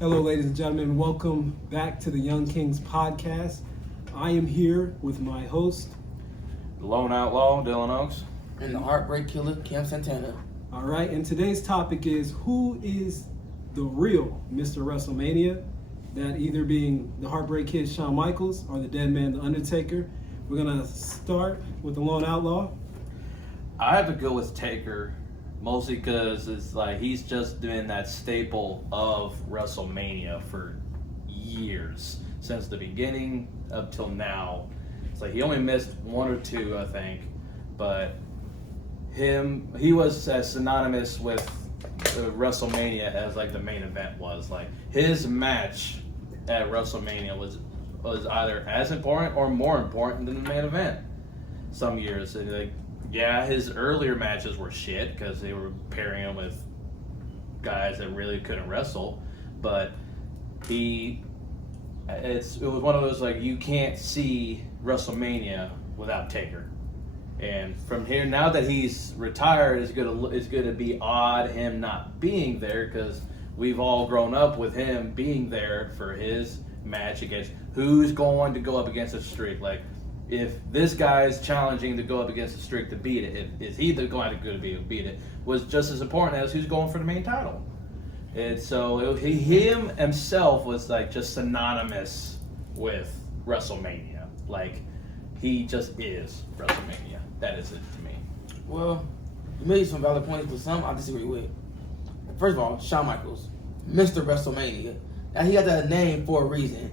Hello, ladies and gentlemen. Welcome back to the Young Kings podcast. I am here with my host. The Lone Outlaw, Dylan Oaks. And the Heartbreak Killer, Cam Santana. All right, and today's topic is who is the real Mr. Wrestlemania? That either being the Heartbreak Kid, Shawn Michaels, or the Dead Man, the Undertaker. We're going to start with the Lone Outlaw. I have to go with Taker, mostly because it's like he's just been that staple of WrestleMania for years, since the beginning up till now. It's like he only missed one or two, I think, but he was as synonymous with WrestleMania as like the main event was. Like his match at WrestleMania was either as important or more important than the main event. Some years, and like, yeah, his earlier matches were shit because they were pairing him with guys that really couldn't wrestle, but it was one of those like you can't see WrestleMania without Taker. And from here, now that he's retired, it's gonna be odd him not being there because we've all grown up with him being there for his match against who's going to go up against a streak. Like, if this guy's challenging to go up against a streak to beat it, is he the going to beat it, was just as important as who's going for the main title. And so him himself was like just synonymous with WrestleMania. Like, he just is WrestleMania. That is it to me. Well, you made some valid points, but some I disagree with. First of all, Shawn Michaels, Mr. WrestleMania. Now, he got that name for a reason.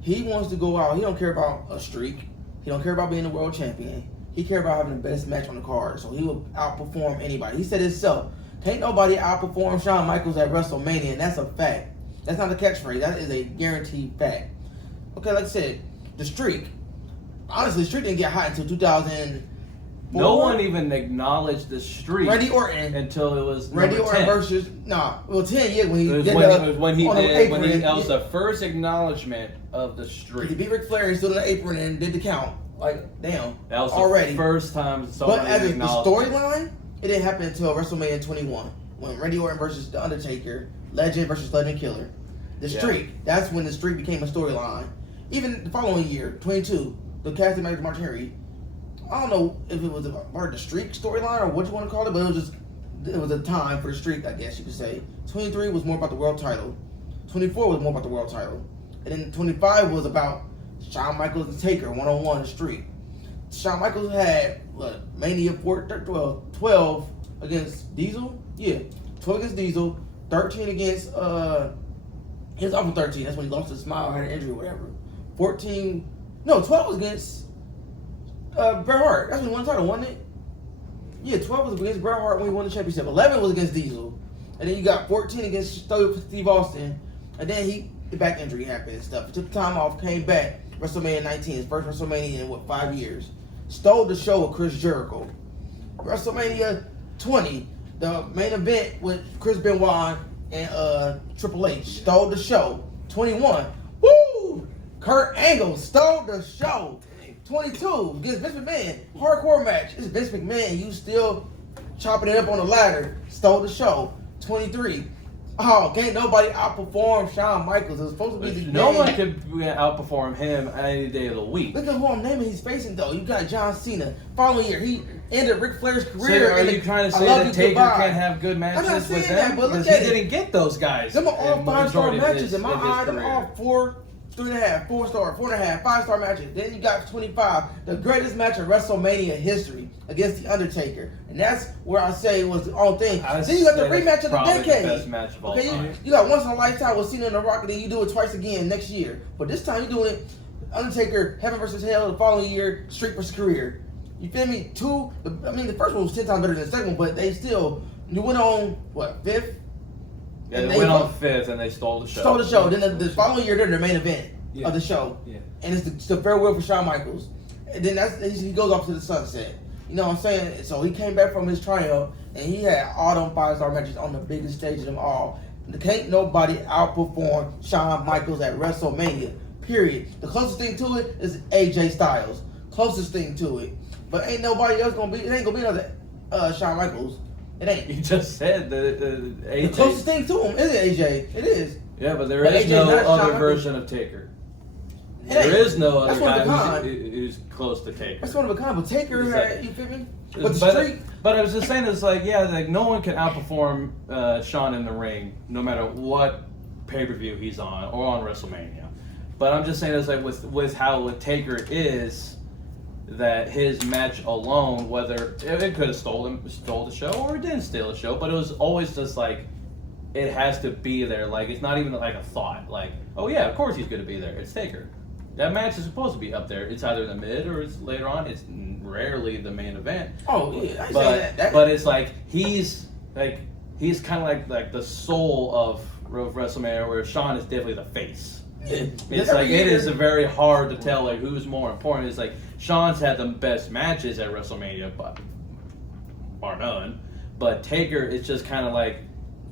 He wants to go out. He don't care about a streak. He don't care about being the world champion. He cares about having the best match on the card. So he will outperform anybody. He said himself, can't nobody outperform Shawn Michaels at WrestleMania, and that's a fact. That's not a catchphrase. That is a guaranteed fact. Okay, like I said, the streak. Honestly, the streak didn't get hot until 2004. No one even acknowledged the streak Randy Orton until it was Randy number Orton 10. versus 10, yeah, when he It was did when he on the did when apron. that was the first acknowledgement of the streak. He beat Ric Flair and stood on the apron and did the count. Like, damn, That was already. the first time somebody But as the acknowledged it. storyline, it didn't happen until WrestleMania 21 when Randy Orton versus The Undertaker, Legend versus Legend Killer. The streak, that's when the streak became a storyline. Even the following year, 22, the casting match with Mark Henry. I don't know if it was a part of the streak storyline or what you want to call it, but it was a time for the streak, I guess you could say. 23 was more about the world title. 24 was more about the world title. And then 25 was about Shawn Michaels and Taker, one-on-one, the streak. Shawn Michaels had, Mania 12 against Diesel? Yeah, 12 against Diesel, 13 against, he was off of 13. That's when he lost his smile, had an injury or whatever. 12 was against Bret Hart. That's when he won the title, wasn't it? Yeah, 12 was against Bret Hart when he won the championship. 11 was against Diesel. And then you got 14 against Steve Austin. And then the back injury happened and stuff. He took time off, came back. WrestleMania 19, his first WrestleMania in, 5 years. Stole the show with Chris Jericho. WrestleMania 20, the main event with Chris Benoit and Triple H. Stole the show. 21, woo! Kurt Angle stole the show. 22, against Vince McMahon. Hardcore match. It's Vince McMahon. You still chopping it up on the ladder. Stole the show. 23. Oh, can't nobody outperform Shawn Michaels. It was supposed to be the No game. one could outperform him any day of the week. Look at who I'm naming he's facing, though. You got John Cena. Following year, he ended Ric Flair's So career. are you trying to say that Taker can't have good matches I'm not saying with that, them? but look Because at he it. didn't get those guys. Them are all in 5-star majority of matches. his- In my of his eye, them career. all 4, 3.5, 4-star, 4.5, 5-star matches. Then you got 25, the greatest match in WrestleMania history against The Undertaker. And that's where I say it was the only thing. I Then you got the say rematch that's of the probably decade. the best match of all Okay, time. you got once in a lifetime with Cena and The Rock, and then you do it twice again next year. But this time you're doing it Undertaker, Heaven versus Hell, the following year, Streak versus Career. You feel me? The first one was 10 times better than the second one, but they still, you went on, what, 5th? Yeah, And they went on 5th and they stole the show. Stole the show. Then the following year, they're the main event of the show. Yeah. And it's the farewell for Shawn Michaels. And then he goes off to the sunset. You know what I'm saying? So he came back from his triumph, and he had all them 5-star matches on the biggest stage of them all. Can't nobody outperform Shawn Michaels at WrestleMania, period. The closest thing to it is AJ Styles. Closest thing to it. But ain't nobody else gonna be, it ain't gonna be another Shawn Michaels. It ain't. You just said that The closest thing to him is AJ. It is. Yeah, but there But is AJ no not other Shawn version of Taker. Hey, There is no that's other one of a guy kind. who's close to Taker. That's one of a kind. But Taker, He's had, like- you feel me? But the streak. But I was just saying, it's like, yeah, like no one can outperform Shawn in the ring, no matter what pay-per-view he's on or on WrestleMania. But I'm just saying, it's like with how Taker is, that his match alone, whether it could have stole the show or it didn't steal the show, but it was always just like it has to be there. Like it's not even like a thought. Like, oh yeah, of course he's going to be there. It's Taker. That match is supposed to be up there. It's either the mid or it's later on. It's rarely the main event. Oh yeah, I say that. But it's like he's kind of like the soul of WrestleMania, where Shawn is definitely the face. Yeah. It's like it is very hard to tell like who's more important. It's like Shawn's had the best matches at WrestleMania, but bar none. But Taker, it's just kind of like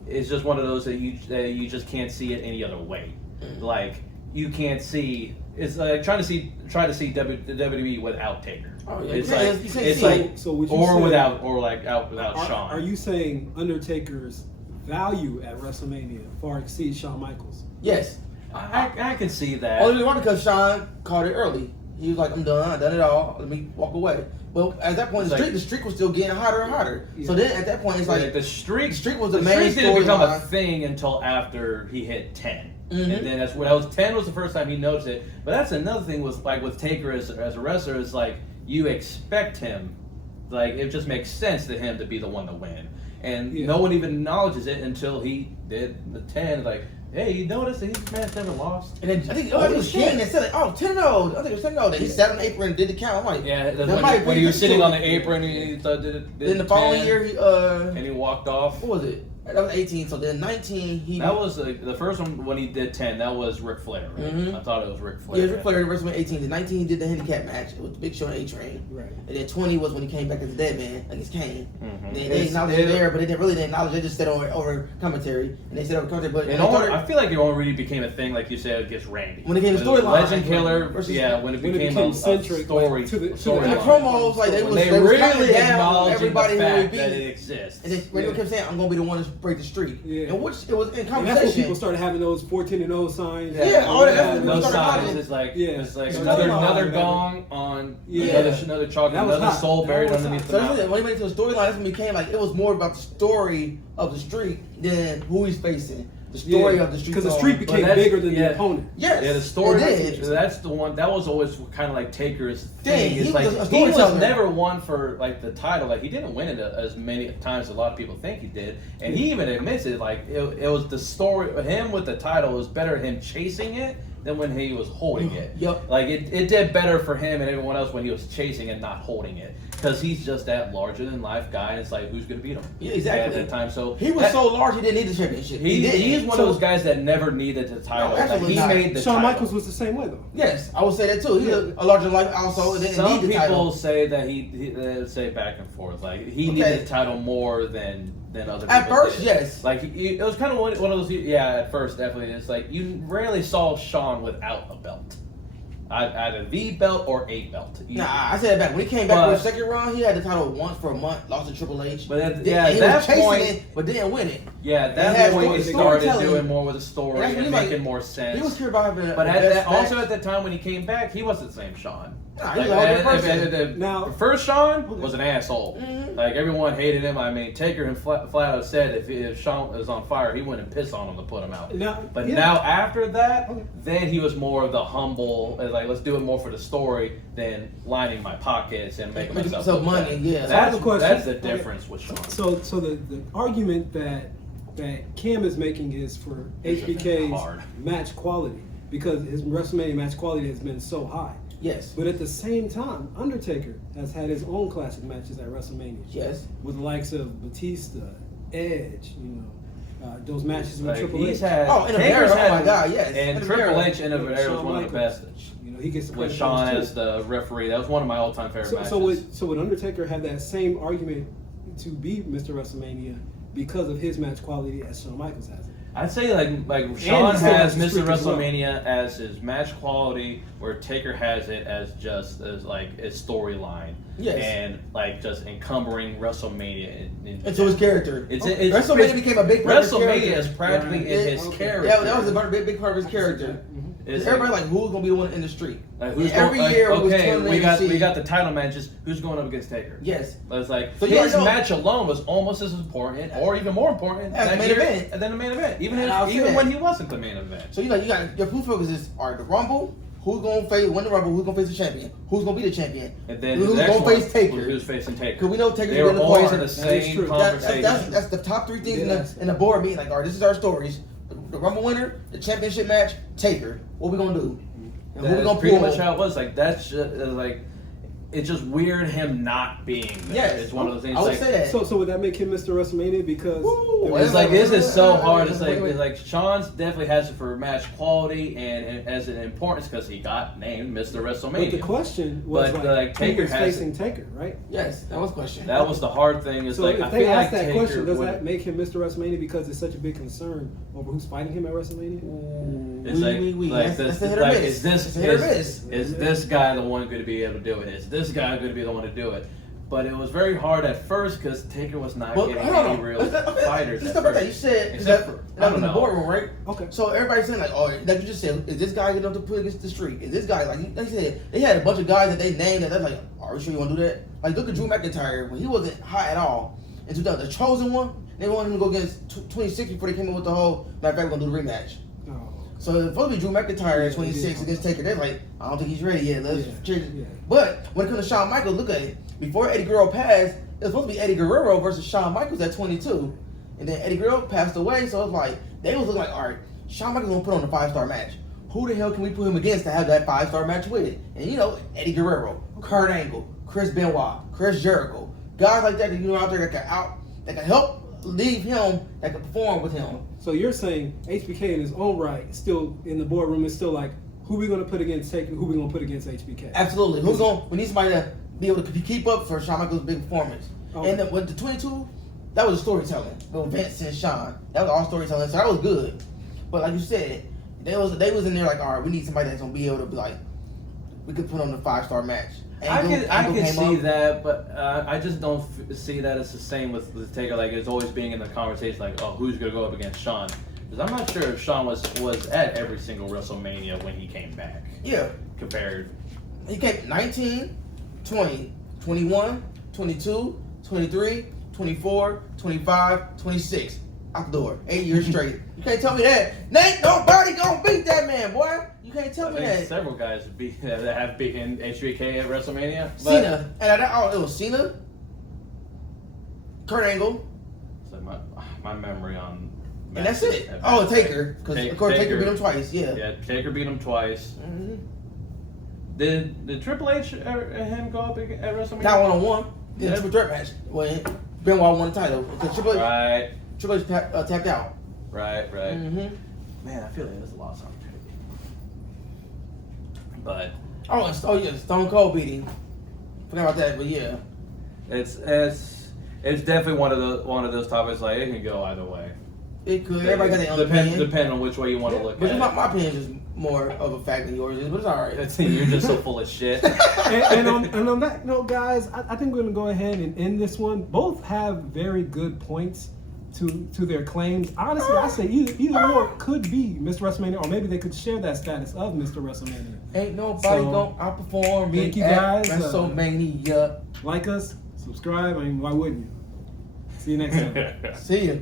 it's just one of those that you just can't see it any other way. Like you can't see. It's like try to see WWE without Taker. Oh, yeah. It's Yeah, like you can't it's see like it. So would you or say- without without Shawn. Are you saying Undertaker's value at WrestleMania far exceeds Shawn Michaels? Yes. I can see that. Only one because Shawn called it early. He was like, "I'm done. I done it all. Let me walk away." But at that point, It's like- the streak was still getting hotter and hotter. So then at that point, it's like the streak was the main streak didn't become a storyline. thing until after he hit 10. Mhm. And then that's when I was 10 was the first time he noticed it. But that's another thing with Taker as a wrestler is like you expect him, like it just makes sense to him to be the one to win. And Yeah. no one even acknowledges it until he did the 10. Like, hey, you notice that these man's never lost? And then I think it was King that said it. Oh, 10-0. I think it was 10-0. Then he sat on the apron and did the count. I'm like, Yeah, that might when be he was the sitting on the story. apron, he did Then the following 10, year, he and he walked off. what was it? That was 18. So then 19, he That was the first one when he did 10. That was Ric Flair, right? Mhm. I thought it was Ric Flair. Yeah, Ric Flair versus 18. Then 19, he did the handicap match with the Big Show and A-Train. Right. And then 20 was when he came back as a dead man against Kane. Mhm. They It's- acknowledged it it- there, but they didn't really acknowledge it. They just said over commentary. And they said over commentary. But It they only, started- I feel like it only really became a thing, like you said, against Randy. When it became a was storyline. Legend Killer, Versus- yeah, when it when it became became a centric, story. like, to the storyline. the promos, like they When was, they they was really counting down acknowledging everybody the who would fact be. that it exists. And then Radio kept saying, "I'm gonna be the one to break the streak." Yeah. And which it was in And that's when conversation. people started having those 14-0 signs. Yeah, all that- that's when No we started signs. watching. It's like Yeah. it's like Yeah. another Yeah. gong on Yeah. another chalk, That was another hot. soul That buried was underneath hot. the So that's mountain. it. When he went to the storyline, that's when it became like it was more about the story of the streak than who he's facing. The story of the streak. Because the streak But became that's- bigger than yeah. the opponent. Yes. Yeah, the story. It did. That's the one. That was always kind of like Taker's Thing. thing. He It's was like a he was storyteller. never one for like the title. Like he didn't win it as many times as a lot of people think he did. And he even admits it. Like it was the story. Him with the title was better him chasing it than when he was holding it. Yup. Like it did better for him and everyone else when he was chasing and not holding it. Because he's just that larger than life guy. And it's like who's gonna beat him? Yeah, exactly. At that time, so He was that- so large he didn't need the championship. He's didn't. one So- of those guys that never needed the title. No, Like, absolutely he not. made the Shawn title. Michaels was the same way though. Yes, I would say that too. He's a larger life also. And didn't Some need the people title. say that they say back and forth. Like he Okay. needed the title more than other people. At first, did. yes. Like it was kind of one of those. Yeah, at first definitely. It's like you rarely saw Shawn without a belt, either the belt or a belt. Nah, I said that back. When he came back But- with his second run, he had the title once for a month, lost to Triple H. But at, Then- yeah, and at he that was chasing point, it, but didn't win it. yeah, at It that had point he started storytelling. doing more with the story That's and when he making like- more sense. He was clear about having But the at best that, also match. at the time when he came back, he wasn't the same Shawn. Nah, he was a whole different person. Now- the first Shawn was an asshole. Mhm. Like everyone hated him. I mean, Taker and flat out said if Shawn was on fire, he wouldn't piss on him to put him out. Now, But yeah. now after that, Okay. then he was more of the humble, like let's do it more for the story than lining my pockets and making Making myself some look money, bad. yeah. So I have That's, a question. that's the Okay. difference with Shawn. So the argument that Cam is making is for HBK's Hard. match quality because his WrestleMania match quality has been so high. Yes. But at the same time, Undertaker has had his own classic matches at WrestleMania. Yes. With the likes of Batista, Edge, those matches with Like, Triple he's H. had, Oh, in a Taker's mirror, oh had, my God, yes. And In a Triple mirror. H in a With mirror was Shawn one of the Michaels. best. He gets the With credit Shawn for those as too. the referee, that was one of my all-time favorite matches. So would Undertaker have that same argument to be Mr. WrestleMania because of his match quality as Shawn Michaels has it? I'd say like Shawn he still has has the Mr. streak as well. WrestleMania as his match quality, where Taker has it as just as like his storyline. Yes. And like just encumbering WrestleMania. And so his character. It's WrestleMania became a big part of his WrestleMania character. is practically Right. in his Okay. character. Yeah, that was a big part of his character. It's Everybody like who's gonna be the one in the streak? like, And every year it was okay, tuning we in got to see- we got the title matches. Who's going up against Taker? Yes. It's like So you his know- match alone was almost as important, or even more important, As the that main year event. than the main event. Even And I'll say even that. when he wasn't the main event. So you got your proof focus is the Rumble. Who's gonna win the Rumble? Who's gonna face the champion? Who's gonna be the champion? And then who's the next gonna one face Taker? was who's facing Taker. Because we know Taker's They were been the always bar. in the That is same true. conversation. That's the top three things Yes. in the board meeting. Like, all right, this is our stories. The Rumble winner, the championship match, Taker. What we gonna do? And who we That's gonna pretty pull? much how it was. Like that's just like it's just weird him not being there. Yes. It's one of those things. I would like, say that. So would that make him Mr. WrestleMania because Woo! It's like this is so hard. It's Wait. like Sean's definitely has it for match quality and as an importance because he got named Mr. But the WrestleMania. question was But, like, like, Taker who was has facing Taker, right? Yes, that was a question. That was the hard thing. Is So like if I they feel ask like that Taker question, does would- that make him Mr. WrestleMania because it's such a big concern over who's fighting him at WrestleMania? It's like That's a hit or like miss. is this That's a hit or miss. is this guy the one going to be able to do it? Is this guy going to be the one to do it? But it was very hard at first because Taker was not Well, getting hold any on. real Okay, fighters. Just at about that. first. You said Except that for- I that was don't in the know. boardroom, right? Okay. So everybody's saying like, oh, like you just said, is this guy enough to put against the streak? Is this guy like they said they had a bunch of guys that they named that they're like, are you sure you want to do that? Like look at Drew McIntyre when he wasn't high at all. In 2000, the chosen one, they wanted him to go against 26 before they came in with the whole. Matter of fact, we're gonna do the rematch. Oh. So it's supposed to be Drew McIntyre Yeah, at 26 yeah. against Taker. They're like, I don't think he's ready yet. Let's Yeah, cheer. yeah. But when it comes to Shawn Michaels, look at it. Before Eddie Guerrero passed, it was supposed to be Eddie Guerrero versus Shawn Michaels at 22. And then Eddie Guerrero passed away, so it's like, they was looking like, all right, Shawn Michaels gonna put on a 5-star match. Who the hell can we put him against to have that 5-star match with? And you know, Eddie Guerrero, Kurt Angle, Chris Benoit, Chris Jericho. Guys like that you know out there that can help leave him, that can perform with him. So you're saying HBK in his own right, still in the boardroom, is still like, who we gonna put against Taker? Who we gonna put against HBK? Absolutely. We need somebody to be able to keep up for Shawn Michaels' big performance. Okay. And then with the 22, that was storytelling. With Vince and Shawn, that was all storytelling. So that was good. But like you said, they was in there like, all right, we need somebody that's gonna be able to be like, we could put on the 5-star match. I Angle can came see up. that, but I just don't see that as the same with Taker. Like it's always being in the conversation, like, oh, who's gonna go up against Shawn? Because I'm not sure if Shawn was at every single WrestleMania when he came back. Yeah. Compared, He came 19, 20, 21, 22, 23, 24, 25, 26. Out the door. 8 years straight. You can't tell me that. Nate, nobody gonna beat that man, boy. You can't tell I me think that. several guys that have beaten HBK at WrestleMania. But Cena. And it was Cena, Kurt Angle, it's like my memory on. and that's it. matches Oh, have been- Taker. Because, of course, Taker beat him twice. Yeah. Yeah, Taker beat him twice. Mm-hmm. Did Triple H him go up at WrestleMania? Not one-on-one. Yeah, Yeah. triple threat match. When Benoit won the title. Because Triple H tapped out. Right. Mm-hmm. Man, I feel like that's a lost opportunity. But Yeah, Stone Cold beat him. Forgot about that, but yeah. it's definitely one of those topics. Like it can go either way. It could. Everybody got their own opinion. Depending on which way you want to look But at my opinion is more of a fact than yours is, but it's all right. it. You're just so full of shit. and on that note, guys, I think we're gonna go ahead and end this one. Both have very good points to their claims. Honestly, I say either or could be Mr. WrestleMania, or maybe they could share that status of Mr. WrestleMania. Ain't nobody So, gonna outperform me thank you at guys, WrestleMania. Like us, subscribe. I mean, why wouldn't you? See you next time. See ya.